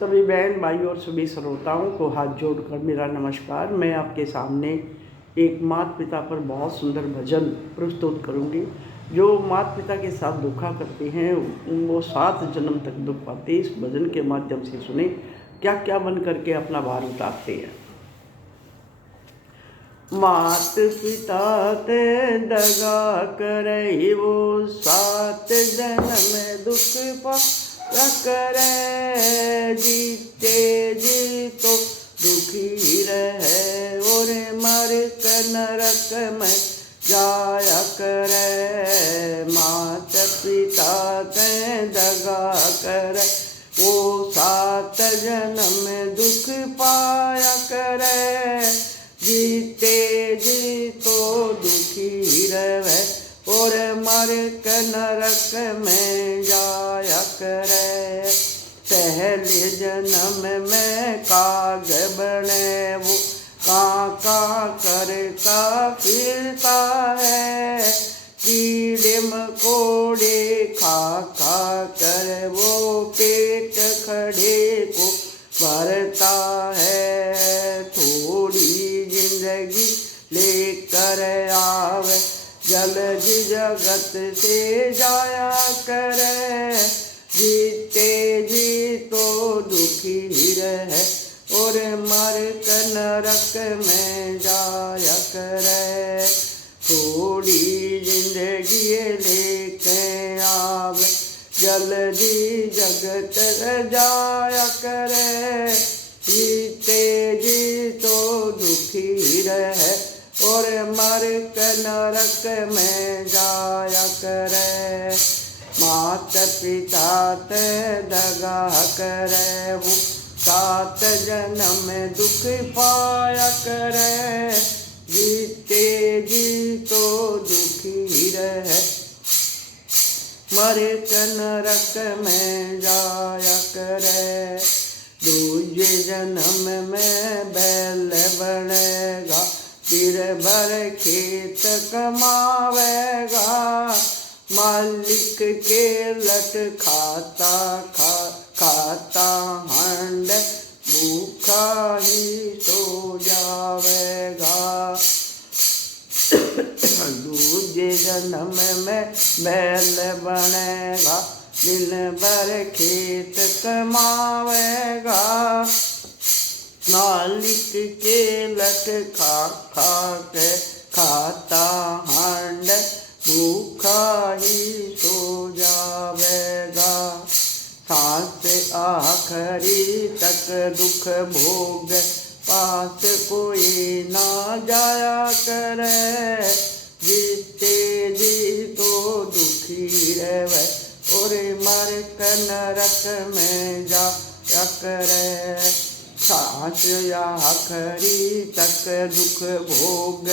सभी बहन भाई और सभी श्रोताओं को हाथ जोड़कर मेरा नमस्कार। मैं आपके सामने एक माता पिता पर बहुत सुंदर भजन प्रस्तुत करूंगी। जो माता पिता के साथ धोखा करते हैं वो 7 जन्म तक दुख पाते। इस भजन के माध्यम से सुने क्या क्या बन करके अपना भार उतारते हैं। मात पिता ते दगा करे वो 7 जन्म दुख पा करे। जीते जी तो दुखी रहे और मर कर नरक में जाया करे। मात पिता के दगा करे वो 7 जन्म दुख पाया करे। जीते जी तो दुखी रहे और मर कर नरक में जाया करे। पहले जन्म में काग बने वो काका करता फिरता है। कीड़े मकोड़े खा कर वो पेट खड़े को भरता है। थोड़ी जिंदगी लेकर आवे जल्द जगत से जाया करे। जीते जी तो दुखी रहे और मर कर नरक में जाया करे। थोड़ी जिंदगी लेके आवे जल्दी जगत जाया करे। जीते जी तो दुखी रहे और मर कर नरक में जाया करे। मात पिता ते दगा करे वो 7 जन्म दुख पाया करे। जीते जी तो दुखी रहे मर कर नरक में जाया करे। दूजे जन्म में बैल बनेगा फिर भर खेत कमावेगा। मालिक के लट खाता हंड भूखा ही सो जावेगा। दूजे जन्म में बैल बनेगा दिन भर खेत कमावेगा। मालिक के लट के खाता हंड भूखा ही सो जावेगा। सांस आखिरी तक दुख भोग पास कोई ना जाया करे। जीते जी तो दुखी रहे और मर कर नरक में जाया करे। सांस आखिरी तक दुख भोग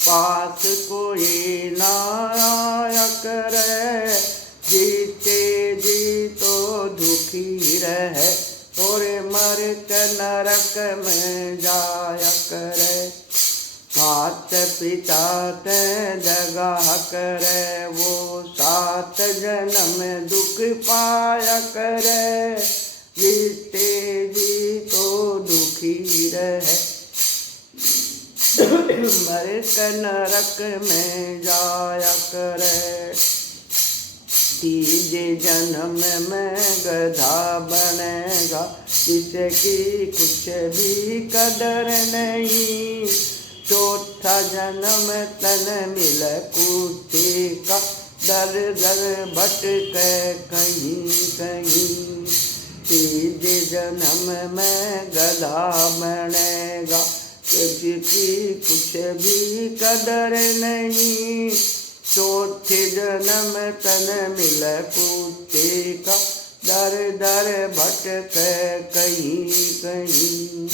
पास कोई ना आया करे। जीते जी तो दुखी रहे और मर कर नरक में जाया करे। मात पिता ते दगा करे वो 7 जन्म दुख पाया करे। जीते जी तो दुखी रहे मर कर नरक में जाया करे। तीजे जन्म में गधा बनेगा जिसकी कुछ भी कदर नहीं। चौथा जन्म तन मिल कुत्ते का दर दर भटके कहीं कहीं। तीजे जन्म में गधा बनेगा जिसकी कुछ भी कदर नहीं। चौथे जन्म तन मिल कुत्ते का दर दर भटके कहीं कहीं।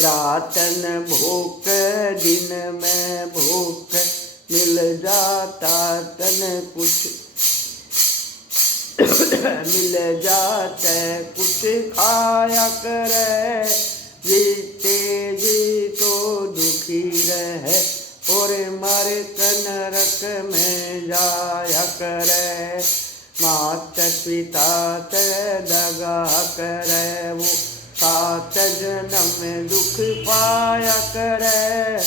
रातन भूख दिन में भूख मिल जाता तन कुछ मिल जाता कुछ खाया करे। जीते जी तो दुखी रहे और मर कर नरक में जाया करे। मात मात पिता ते दगा करे वो, 7 जन्म दुख पाया करे।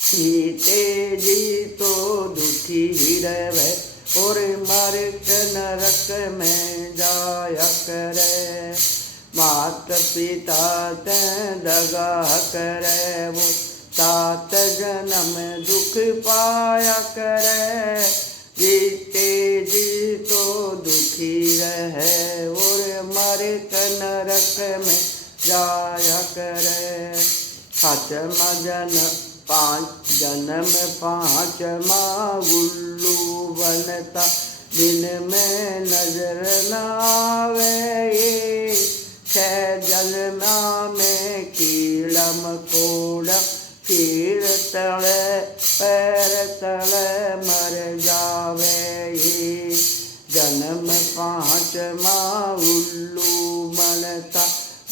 जीते जी तो दुखी ही रहे, और मर के नरक में जाया करे। मात पिता ते दगा करे वो, 7 जन्म दुख पाया करे। जीते जी तो दुखी रहे, और मर के नरक में जाया करे। 5 जन्म 5वां उल्लू बनता, दिन में नजर न आवे। 6 जन्म में कीड़ा मकोड़ा, फिर तले पैर तले मर जावे। जन्म 5वां उल्लू बनता,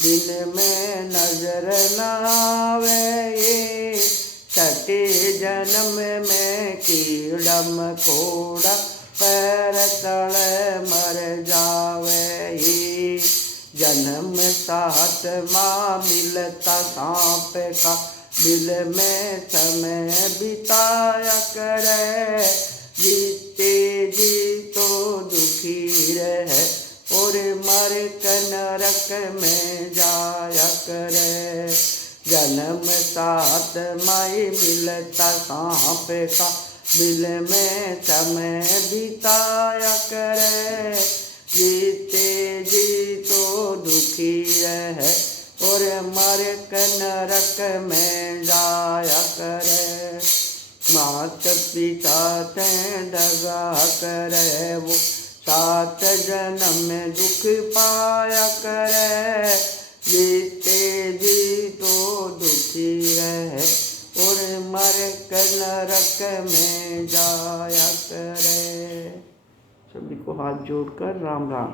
दिन में नजर न आवे। 6 जन्म में कीड़ा मकोड़ा, पैर तले मर जावे। जन्म 7वां मिलता सांप का, बिल में समय बिताया करे। जीते जी तो दुखी रहे, और मर के नरक में जाया करे। जन्म 7वां मिलता सांप का, बिल में समय बिताया करे। जीते जी तो दुखी रहे, और मर के नरक में जाया करे। मात पिता ते दगा करे वो, 7 जन्म दुख पाया करे। जीते जी तो दुखी रहे, और मर के नरक में जाया करे। सभी को हाथ जोड़कर राम राम।